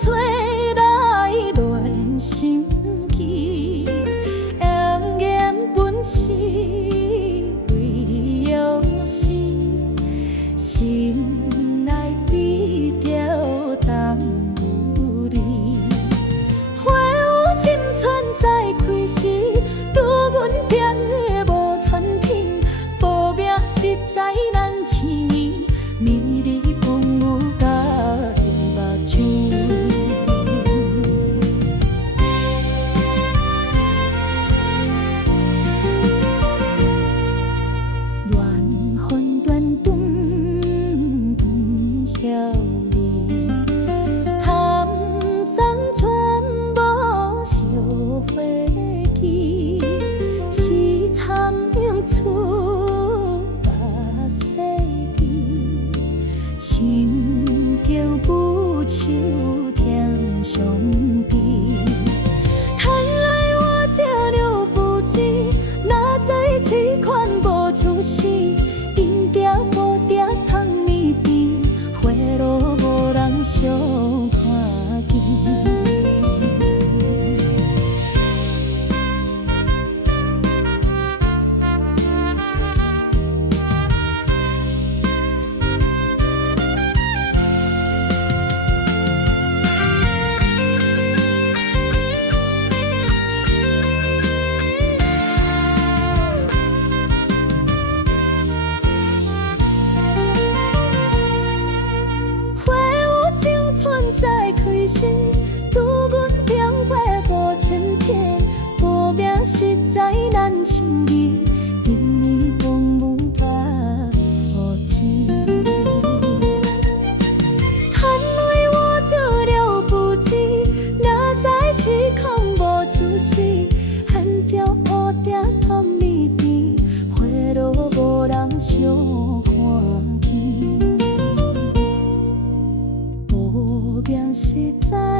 找来乱心机，扬言本是为了死，心内比条淡无离。花有心存在开时，拄阮点的无春天，报命实在难饲议，绵里风雨甲目睭。缘分短短不晓你，贪赃全无烧火机，凄惨永出目屎滴，心叫不手添伤悲。赚来我这了不起，哪知此款无出世，因条无条通米甜，花路无人相看见。在开始，拄阮点过无春天，报命实在难饲议，因为风雨甲雨钱。赚来我这了不起，哪知此空无出世，恨条乌条通米甜，花路无人相看见。报命实在